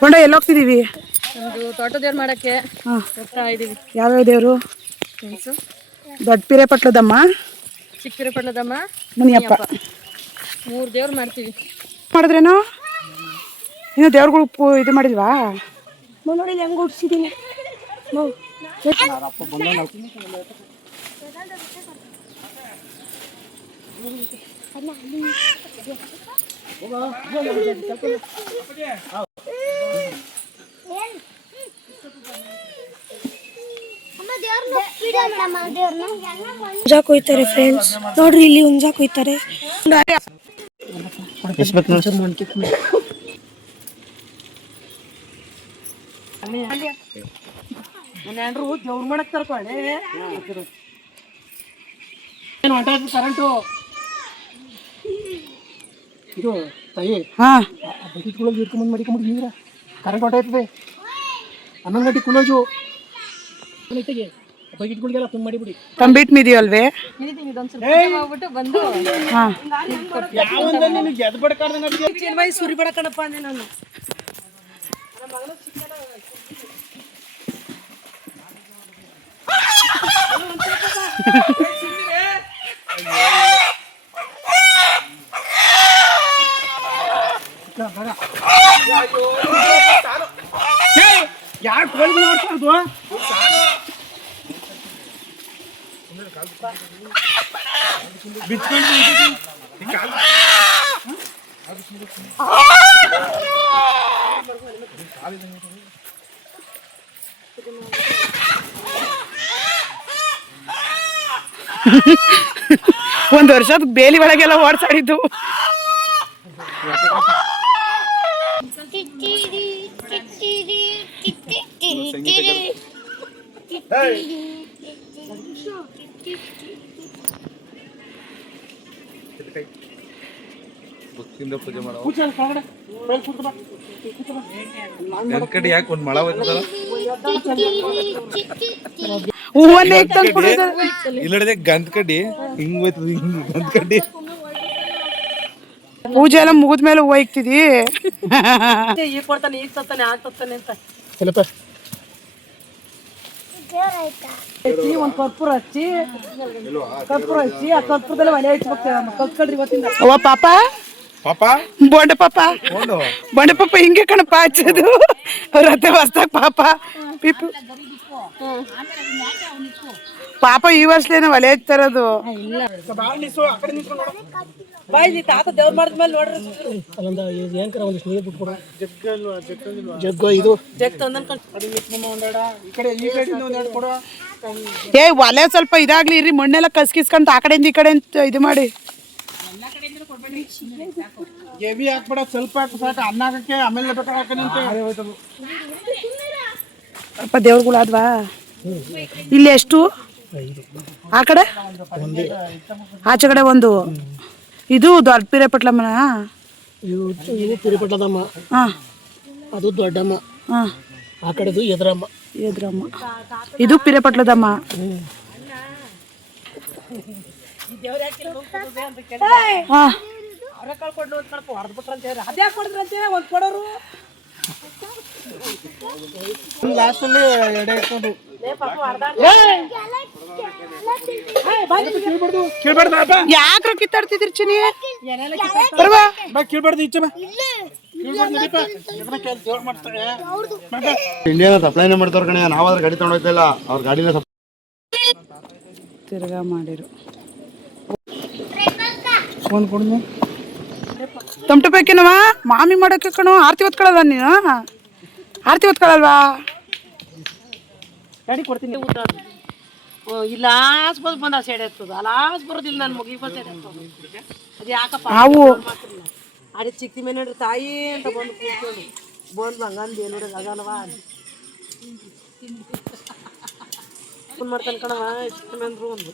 ಕೊಂಡ ಎಲ್ಲಿ ಹೋಗ್ತಿದೀವಿ? ಒಂದು ತೋಟ ದೇವ್ರು ಮಾಡಕ್ಕೆ ಹೋಗ್ತಾ ಇದೀವಿ. ಯಾವ್ಯಾವ ದೇವರು? ದೊಡ್ಡ ಪಿರೇಪಟ್ಲದಮ್ಮ, ಚಿಕ್ಕ ಪಿರೇಪಟ್ಲದಮ್ಮ, ಮುನಿಯಪ್ಪ, 3 ದೇವ್ರು ಮಾಡ್ತೀವಿ. ಮಾಡಿದ್ರೇನು ಇನ್ನು ದೇವ್ರುಗಳು ಇದು ಮಾಡಿದ್ವಾ? ನೋಡಿ ಹೆಂಗ್ ಹುಡ್ಸಿದೀನಿ. ಹುಂಜಾ ಕೊಯ್ತಾರೆ ಫ್ರೆಂಡ್ಸ್, ನೋಡ್ರಿ ಇಲ್ಲಿ ಹುಂಜಾ ಕೊಯ್ತಾರೆ. ದೇವ್ರು ಮಾಡಕ್ ತರ್ಕೊಳ್ಳಿ ಕರೆಂಟು ಇದು ತಾಯಿ ಬಕೆಟ್ಗಳಲ್ಲಿ ಇಟ್ಕೊಂಡ್ಬಂದು ಮಡಿಕೊಂಡ್ಬಿಟ್ಟು ನೀರ ಕರೆಂಟ್ ಹೊಂಟಾಯ್ತದೆ. 11 ಗಂಟೆ ಕುಲೋಜು ಬಕೆಟ್ಗಳಿಗೆಲ್ಲ ತುಂಬ ಮಾಡಿಬಿಡಿ. ಕಂಬಿಟ್ ಮಿದಿಯಲ್ವೇ? ಬಂದು ಸುರಿ ಬಡಕಣಪ್ಪ ಅಂದೆ ನಾನು. ಯಾರು ಕೋಳಿ ನೋಡ್ತಾರದು? ಒಂದು ವರ್ಷದ ಬೇಲಿ ಒಳಗೆಲ್ಲ ಓಡ್ಸಾಡಿದ್ದು. ಯಾಕೆ ಒಂದ್ ಮಳ ಇಲ್ಲಡೆ ಗಂಧ ಕಡ್ಡಿ ಹಿಂಗ್ ಹೋಯ್ತದ, ಹಿಂಗ್ ಗಂಧ ಕಡ್ಡಿ ಪೂಜೆ ಎಲ್ಲ ಮುಗಿದ್ಮೇಲೆ ಹೂವು ಇಕ್ತಿದಿ. ಈಗ ಕೊಡ್ತಾನೆ, ಈಗ ತತ್ತಾನೆ, ಆಗ ತತ್ತಾನೆ ಅಂತ ಒಂದು ಕರ್ಪೂರ ಹಚ್ಚಿ ಆ ಕರ್ಪೂರದಲ್ಲಿ ಒಲೆ ಹಚ್ಬೇಕು. ಕಲ್ತ್ಕೊಳ್ರಿ ಇವತ್ತಿಂದ. ಅವ್ವ ಪಾಪ ಪಾಪ ಬೋಂಡ ಪಾಪ ಹಿಂಗೆ ಕಣಪ್ಪ ಹಚ್ಚೋದು. ರಥ ಹೊಸ್ದಾಗ ಪಾಪ ಈ ವರ್ಷಲೇನ ಒಲೆ ಹಚ್ತಾರದು. ಬಾಯಿ ತಾತ ದೇವ್ರು ಮಾಡಿದ್ಮೇಲೆ ನೋಡ್ರಿ ಏ ಒಲೆ ಸ್ವಲ್ಪ ಇದಾಗ್ಲಿ ಇರ್ರಿ, ಮಣ್ಣೆಲ್ಲ ಕಸ್ಕಿಸ್ಕೊಂತ ಆ ಕಡೆಯಿಂದ ಈ ಕಡೆ ಅಂತ ಇದು ಮಾಡಿ. ಹೆವಿ ಹಾಕ್ಬೇಡ, ಸ್ವಲ್ಪ ಹಾಕಿ ಅನ್ನ ಹಾಕಕ್ಕೆ ಆಮೇಲೆ ಸ್ವಲ್ಪ ದೇವ್ರುಗಳಾದ್ವಾ ಇಲ್ಲಿ? ಎಷ್ಟು ಆ ಕಡೆ ಆಚೆ ಕಡೆ ಒಂದು ಇದು ದೊಡ್ಡ ಪಿರೇಪಟ್ಲಮ್ಮನ, ಇದು ಪಿರಿಪಟ್ಟದಮ್ಮ, ಅದು ದೊಡ್ಡಮ್ಮ, ಆ ಕಡೆದು ಎದ್ರಮ್ಮ. ಇದು ಪಿರೇಪಟ್ಲದಮ್ಮ. ಲಾಸ್ಟಲ್ಲಿ ಎಡೆ ಇಟ್ಕೊಂಡು ಯಾಕ್ರ ಕಿತ್ತಾಡ್ತಿದ್ರಿ ಚಿನಿ? ಕೇಳ್ಬಾರ್ದು ಈಚೆ ಇಂಡಿಯಾದ ಸಪ್ಲೈನೇ ಮಾಡ್ತಾರ ಕಣೆ. ನಾವಾದ್ರೆ ಗಾಡಿ ತಗೊಂಡ್ ಹೋಗ್ತಾ ಇಲ್ಲ, ಅವ್ರ ಗಾಡಿನ ತಿರ್ಗಾ ಮಾಡಿರು. ಫೋನ್ ಕೊಡ್ನು ತಮಟೆ ಬೇಕೇನವ ಮಾಮಿ ಮಾಡೋಕೆ ಕಣೋ. ಆರತಿ ಹೊತ್ಕೊಳ್ಳಲ್ಲ ನೀನು? ಆರತಿ ಹೊತ್ಕೊಳ್ಳಲ್ವಾ? ಗಾಡಿ ಕೊಡ್ತೀನಿ. ಇಲ್ಲಾಸ್ ಬಂದ ಸೈಡ್ ಎತ್ತದ, ಅಲಾಸ್ ಬರೋದಿಲ್ಲ. ನನ್ನ ಮಗಿ ಬಂದ ಸೈಡ್ ಎತ್ತದ. ಅದು ಯಾಕಪ್ಪ ಅವು ಅಡಿ ಚಿಕ್ತಿ ಮೇಲೆ ನೋಡ್ರಿ ತಾಯಿ ಅಂತ ಬಂದು ಕೂತ್ಕೊಂಡು ಬಂದು ಹಂಗಂದು ಏನು ನೋಡ್ರಿ ಅದಲ್ವಾ ಫೋನ್ ಮಾಡ್ತಾನೆ ಕಣವ. ಚಿಕ್ಕ ಮೇಂದ್ರು ಒಂದು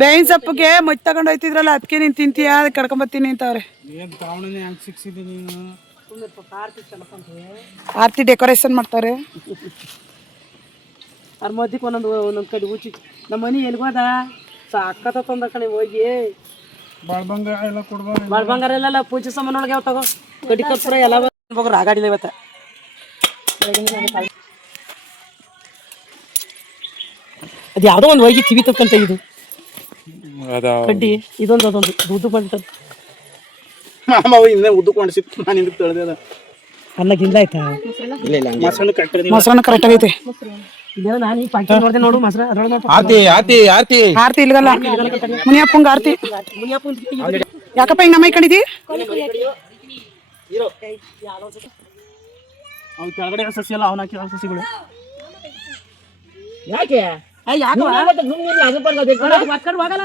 ಬೇವಿನ ಸೊಪ್ಪಿಗೆ ಮಚ್ಚ ತಗೊಂಡು ಹೋಯ್ತಿದ್ರಲ್ಲ, ಅದಕ್ಕೆ ನೀನು ತಿಂತೀಯ, ಕಡ್ಕೊಂಬತ್ತೀನಿ ಅಂತವ್ರೆ. ಆರತಿ ಡೆಕೋರೇಷನ್ ಮಾಡ್ತಾರೆ. ಅವ್ರ ಮಧ್ಯಕ್ಕೆ ಒಂದೊಂದು ಕಡೆ ಉಚ್ಚಿ ನಮ್ಮ ಮನೆ ಎಲ್ಗೋದ ಸಾಕತ್ತ ತಂದ ಕಣೆ ಹೋಗಿ ಬಾಳ್ಬಂಗಾರ ಎಲ್ಲ ಕೊಡ್ಬಾರ ಬಾಳ್ಬಂಗಾರ ಎಲ್ಲ ಪೂಜೆ ಸಾಮಾನು ಒಳಗೆ ಯಾವ ತಗೋ ಗಡಿ ಕರ್ಪೂರ ಎಲ್ಲ ಹೋಗ್ರ ಆಗಾಡಿಲ್ಲ ಇವತ್ತ ಅದು ಯಾವುದೋ ಒಂದು ಹೋಗಿ ಕಿವಿ ತಕ್ಕಂತ ಇದು ಕಡ್ಡಿ ಇದೊಂದು ಅದೊಂದು ದುಡ್ಡು ಬಂತ ಮಾಮ ಇನ್ನೇ ಉದ್ದಕೊಂಡು ಸಿಕ್ತು ನಾನು ಹಿಂದಕ್ಕೆ ತೊಳೆದ ಅನ್ನ ಗಿಂದ ಆಯ್ತಾ ಇಲ್ಲ ಇಲ್ಲ ಮೊಸರನ್ನು ಕರೆಕ್ಟ್ ಮೊಸರನ್ನ ಕರೆಕ್ಟ್ ಆಗೈತೆ ಇಲ್ಲ ನಾನು ಈ ಪಾಕಿ ನೋಡಿದೆ ನೋಡು ಮೊಸರ ಅದ್ರೊಳಗೆ ನೋಡು ಆರ್ತಿ ಆರ್ತಿ ಆರ್ತಿ ಆರ್ತಿ ಇಲ್ಗಲ್ಲ ಮುನಿಯಪ್ಪಂಗ ಆರ್ತಿ ಯಾಕಪ್ಪ ಹಿಂಗ ನಮ್ಮ ಕಡಿದಿ ಅವ್ನು ಕೆಳಗಡೆ ಸಸಿ ಎಲ್ಲ ಅವನ ಹಾಕಿ ಸಸಿಗಳು ಯಾಕೆ ಹೋಗಲ್ಲ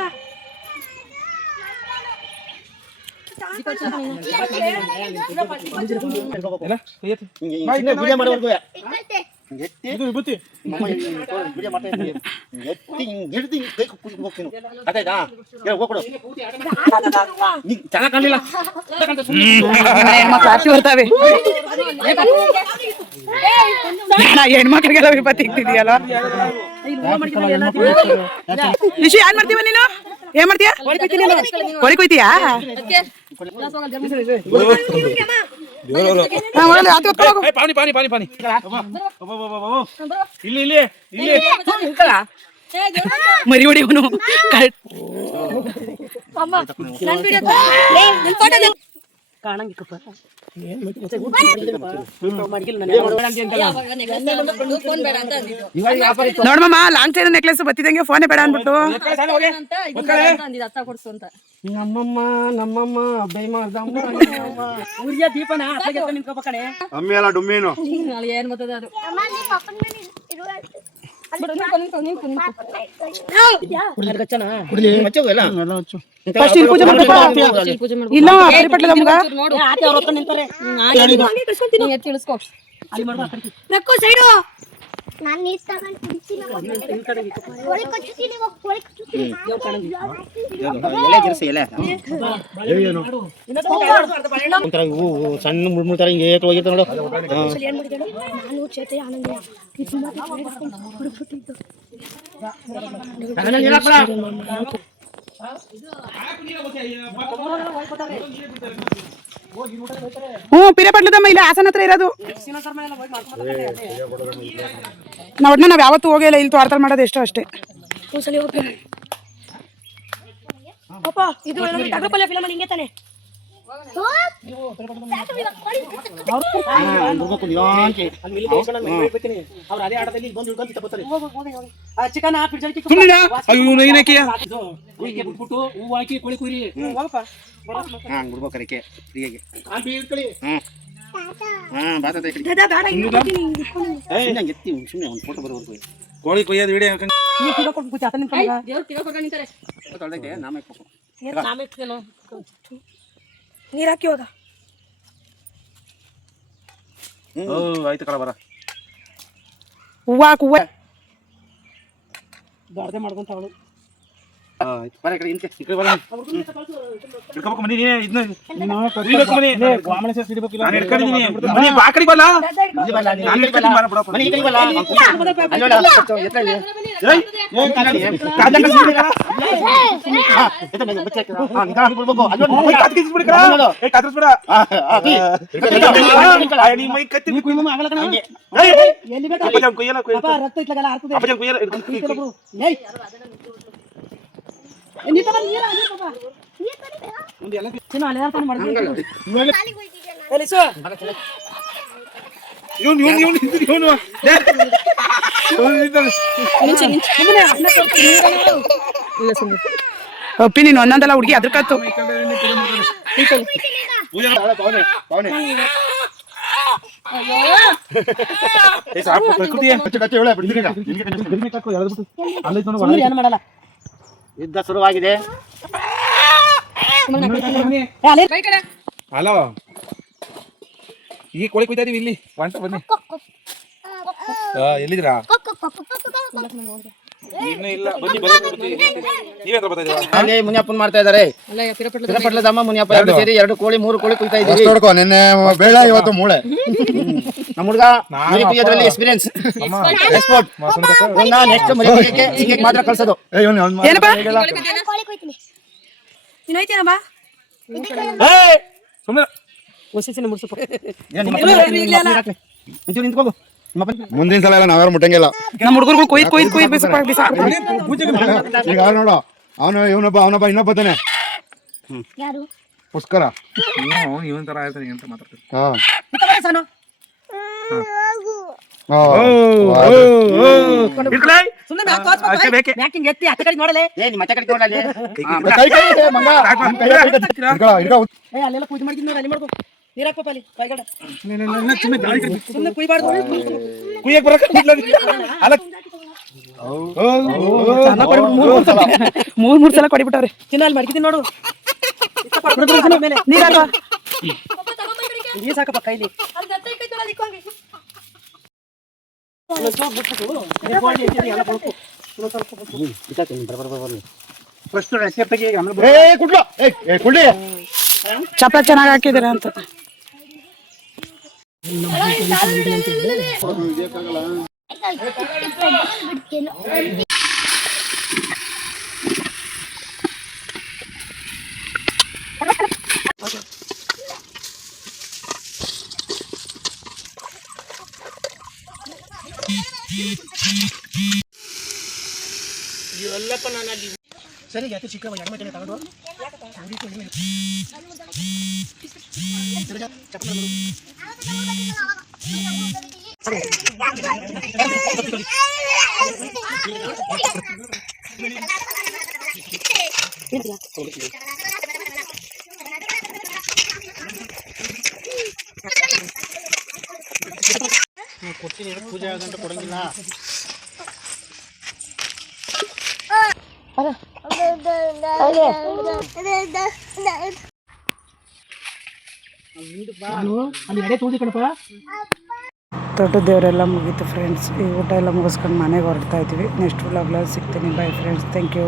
ಇದು ವಿಭೂತಿ ಹೆಣ್ಮಕ್ಳು ಆರ್ತಿ ಬರ್ತಾವೆ ಹೆಣ್ಮಕ್ಳಿಗೆಲ್ಲ ವಿಪತ್ತಿ ಇಕ್ತಿದೀಯಲ್ಲ ನಿಶಿ ಏನ್ ಮಾಡ್ತೀವ ನೀನು ಏನ್ ಮಾಡ್ತೀಯ ಕೋಳಿ ಕೊಯ್ತೀಯಾ ಪಾನಿ ಪಾನಿ ಪಾನಿ ಪಾನಿ ಇಲ್ಲಿ ಇಲ್ಲಿ ಇಲ್ಲಿ ಮರಿ ಹೊಡಿವನು ಕಾಣಂಗಿಕ್ಕಪ್ಪ ನೋಡ್ಮಮ್ಮ ಲಾಂಗ್ ಚೈನ್ ನೆಕ್ಲೆಸ್ ಬತ್ತಿದಂಗೆ ಫೋನೇ ಬೇಡ ಅನ್ಬಿಟ್ಟು ನಮ್ಮಮ್ಮ ನಮ್ಮಮ್ಮ ಊರಿಯ ದೀಪನ ನಿಂತ್ಕೋಪ ಕಣೆ ಅಮ್ಮಿ ಅಲ್ಲ ಡುಮ್ಮೇನು ಏನ್ ಗೊತ್ತದ ಅದು ಫಸ್ಟ್ ಇಲ್ಲಿ ಪೂಜೆ ಮಾಡ್ಬೇಕು ಇಲ್ಲ ಪರಿಪಟ್ಲ ನಮ್ಗ ತಿಳಿಸ್ಕೊ ನಾನು ನೀರು ತಗೊಂಡು ಕುಡಿತೀನಿ ಕೋಳಿ ಕೊಚ್ಚುತ್ತೀನಿ ಕೋಳಿ ಕೊಚ್ಚುತ್ತೀನಿ ಸಣ್ಣ ಮುಳ್ತಾರ ಹಿಂಗೆ ಹೋಗಿರ್ತ ನೋಡು ನಾನು ಚೇತೆ ಆನಂದ ಪಿರಿಪಟ್ಲದಮ್ಮ ಇಲ್ಲ ಹಾಸನ ಹತ್ರ ಇರೋದು ನಾವ್ ಯಾವತ್ತೂ ಹೋಗಿಲ್ಲ ಇಲ್ಲಿ ತೋಟದಲ್ಲಿ ಮಾಡೋದು ಎಷ್ಟೋ ಅಷ್ಟೇ ಒಂದ್ಸಲಿ ಹೋಗ್ತೀನಿ ಅಪ್ಪ ಇದು ಟಗಪಲ್ಯ ಫಿಲಮ್ ಹಿಂಗೆ ತಾನೆ ಚಿಕನ್ ಬಿಟ್ಬಿಟ್ಟು ಹೂವು ಹಾಕಿ ಕೋಳಿ ಕುಯ್ರಿ ಬಿಡ್ಬೇಕರಕ್ಕೆ ಫ್ರೀಯಾಗಿ ಸುಮ್ಮನೆ ಒಂದು ಫೋಟೋ ಬರೋದು ಕೋಳಿ ಕೊಯ್ಯೋದು ವಿಡಿಯೋ ನೀರ್ ಹಾಕಿ ಹೋದ ಆಯ್ತು ಕಳ ಬರ ಹೂವ ಹೂವ ದೊಡ್ಡದೆ ಮಾಡ್ಕೊಂತ ಅವಳು ಬರ ಕಡೆ ಇಂತೆ ಈ ಕಡೆ ಬರ ಹಿಡ್ಕೋಬೇಕು ಮನಿ ಇದನ್ನ ನಾನು ಹಿಡ್ಕೊಂಡಿದ್ದೀನಿ ಮನಿ ಬಾ ಕಡೆ ಬಲ್ಲ ನಾನು ಹಿಡ್ಕೊಂಡಿದ್ದೀನಿ ಬರ ಬಿಡಪ್ಪ ಮನೆ ಈ ಕಡೆ ಬಲ್ಲ ಅಲ್ಲೋಡ ಎತ್ರ ಇದೆ ಅಪ್ಪಿ ನೀನು ಒಂದೊಂದಲ್ಲ ಹುಡುಗಿ ಅದ್ರ ಕತ್ತು ಯುದ್ಧ ಶುರುವಾಗಿದೆ. ಹಲೋ ಈಗ ಕೋಳಿ ಕುಯ್ತಾ ಇದೀವಿ ಇಲ್ಲಿ ವಾಂಟ ಬನ್ನಿ ಎಲ್ಲಿದ್ದೀರಾ ಇನ್ನೂ ಇಲ್ಲ ಬನ್ನಿ ನೀವೇ ಹತ್ರ ಬರ್ತಾ ಇದ್ದೀರಾ ಅಲ್ಲಿ ಮುನಿಯಪ್ಪನ್ ಮಾಡ್ತಾ ಇದಾರೆ ಪಿರಪಟ್ಲದಮ್ಮ ಮುನಿಯಪ್ಪ 2 ಸೇರಿ 2 ಕೋಳಿ 3 ಕೋಳಿ ಕುಯ್ತಾ ಇದೀವಿ. ನಿನ್ನೆ ಬೇಡ ಇವತ್ತು ಮೂಳೆ ನಮ್ಮ ಹುಡುಗ ಮರಿ ಕುಯ್ಯೋದ್ರಲ್ಲಿ ಎಕ್ಸ್ಪೀರಿಯನ್ಸ್ ಎಕ್ಸ್ಪೋರ್ಟ್ ನೆಕ್ಸ್ಟ್ ಮರಿ ಕುಯ್ಯಕ್ಕೆ ಹಿಂಗೆ ಮಾತ್ರ ಕಳ್ಸೋದು. ಏನಪ್ಪ ನಾನು ಕೋಳಿ ಕೊಯ್ತೀನಿ. ನೀನು ಹೋಯ್ತೀನಮ್ಮ ಸುಮ್ಮನೆ ಹೊಸಿಸಿನ ಮುಡ್ಸಪ್ಪ. ನಿಂತ್ಕೋಗು. ಮುಂದಿನ ಸಲ ಎಲ್ಲ ನಾವ್ಯಾರು ಮುಟ್ಟಂಗಿಲ್ಲ. ನಮ್ಮ ಹುಡುಗರು ಕೊಯ್ದು ಬಿಸಾಕ ಈಗ ಯಾರು ನೋಡು, ಅವನೊಬ್ಬ ಇನ್ನೊಬ್ಬ ತಾನೆ ಯಾರು ಪುಷ್ಕರ. ಇವನ್ ತರ ಆಯ್ತಾನೆ ಅಂತ ಮಾತಾಡ್ತೀನಿ. ಮ್ಯಾಕಿಂಗ್ ಎತ್ತಿ ಹತ್ತ ಕಡೆ ನೋಡಲೆ. ನಿಮ್ಮ ಅತ್ತೆ ಕಡೆ ನೋಡಲ್ಲ. ಅಲ್ಲೆಲ್ಲ ಪೂಜೆ ಮಾಡ್ತೀನಿ ನೋಡಿ, ಅಲ್ಲಿ ಮಾಡ್ಕೊ. ನೀರ್ ಹಾಕಪ್ಪ ಅಲ್ಲಿ ಕೈಗಡ. ಸುಮ್ಮನೆ ಕುಯ್ಬಾರ್ದು. ಕುಯ್ಯಕ್ ಬರಕ ಅಲ್ಲ ಮೂರ್ ಸಲ ಕೊಡಿಬಿಟ್ಟವ್ರೆ. ತಿನ್ನ ಅಲ್ಲಿ ಮಾಡ್ಕಿದ್ದೀನಿ ನೋಡು. ನೀರ್ ಹಾಕುವ. ನೀರ್ ಸಾಕಪ್ಪ ಕೈಲಿ. ಫಸ್ಟ್ ರೆಸಿಪಿಗೆ ಚಪ್ಲ ಚೆನ್ನಾಗಿ ಹಾಕಿದ್ದೀರಾ ಅಂತ. ಸರಿ ಯಾಕೆ ಚಿಕ್ಕ ಎಣ್ಣೆ ತಗೊಂಡು ಕೊಡ್ತೀನಿ, ಪೂಜೆ ಆಗಂತ ಕೊಡಂಗಿಲ್ಲ. ಅಲ್ಲಿ ಎಡೆ ತೋಡಿ ಕಣಪ್ಪ. ದೊಡ್ಡ ದೇವರೆಲ್ಲ ಮುಗೀತು ಫ್ರೆಂಡ್ಸ್. ಈ ಊಟ ಎಲ್ಲ ಮುಗಿಸ್ಕೊಂಡು ಮನೆಗೆ ಹೊರಡ್ತಾ ಇದ್ದೀವಿ. ನೆಕ್ಸ್ಟ್ ವ್ಲಾಗ್ನಲ್ಲಿ ಸಿಗ್ತೀನಿ. Bye friends, thank you.